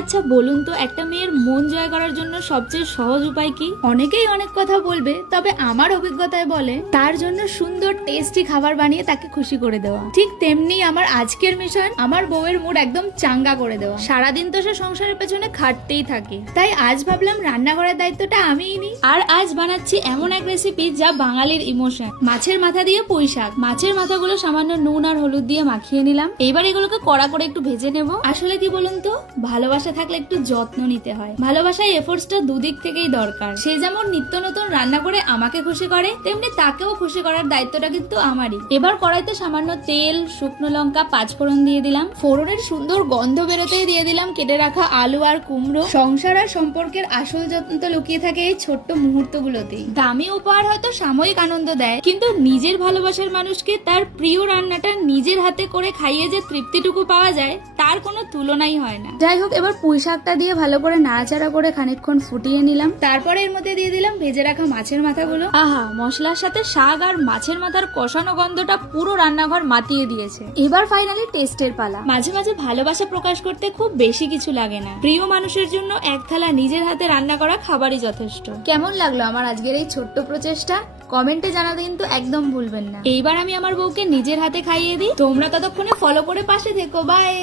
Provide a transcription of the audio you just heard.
আচ্ছা বলুন তো, একটা মেয়ের মন জয় করার জন্য সবচেয়ে সহজ উপায় কি? অনেকেই অনেক কথা বলবে, তবে আমার অভিজ্ঞতায় বলে তার জন্য সুন্দর টেস্টি খাবার বানিয়ে তাকে খুশি করে দেওয়া। ঠিক তেমনি আমার আজকের মিশন আমার বউয়ের মুড একদম চাঙ্গা করে দেওয়া। সারাদিন তো সে সংসারের পেছনে খাটতেই থাকে, তাই আজ ভাবলাম রান্না করার দায়িত্বটা আমিই নিই। আর আজ বানাচ্ছি এমন এক রেসিপি যা বাঙালির ইমোশন, মাছের মাথা দিয়ে পুঁই শাক। মাছের মাথাগুলো সামান্য নুন আর হলুদ দিয়ে মাখিয়ে নিলাম। এবার এগুলোকে কড়া করে একটু ভেজে নেব। আসলে কি বলুন তো, ভালোবাসা থাকলে একটু যত্ন নিতে হয়। ভালোবাসায় এফোর্টসটা দুদিক থেকেই দরকার। সে যেমন নিত্য নতুন রান্না করে আমাকে খুশি করে, তেমনি তাকেও খুশি করার দায়িত্বটা কিন্তু আমারই। এবার কড়াইতে সামান্য তেল, শুকনো লঙ্কা, পাঁচফোড়ন দিয়ে দিলাম। ফোড়নের সুন্দর গন্ধ বেরোতেই দিয়ে দিলাম কেটে রাখা আলু আর কুমড়ো। সংসার আর সম্পর্কের আসল যত্ন তো লুকিয়ে থাকে এই ছোট্ট মুহূর্তগুলোতেই। দামি উপহার হয়তো সাময়িক আনন্দ দেয়, কিন্তু নিজের ভালোবাসার মানুষকে তার প্রিয় রান্নাটা নিজের হাতে করে খাইয়ে যে তৃপ্তিটুকু পাওয়া যায়, তার কোনো তুলনাই হয় না। যাই হোক, এবার পুঁই শাকটা দিয়ে ভালো করে নাড়াচাড়া করে খানিকক্ষণ ফুটিয়ে নিলাম। তারপরে এর মধ্যে দিয়ে দিলাম ভেজে রাখা মাছের মাথাগুলো। আহা, মশলার সাথে শাক আর মাছের মাথার কষানো গন্ধটা পুরো রান্নাঘর মাতিয়ে দিয়েছে। এবার ফাইনালি টেস্টের পালা। মাঝে মাঝে ভালোবাসা প্রকাশ করতে খুব বেশি কিছু লাগে না। প্রিয় মানুষের জন্য এক থালা নিজের হাতে রান্না করা খাবারই যথেষ্ট। কেমন লাগলো আমার আজকের এই ছোট্ট প্রচেষ্টা? কমেন্টে জানাতে কিন্তু একদম ভুলবেন না। এইবার আমি আমার বউকে নিজের হাতে খাইয়ে দিই। তোমরা ততক্ষণে ফলো করে পাশে থেকো। বাই।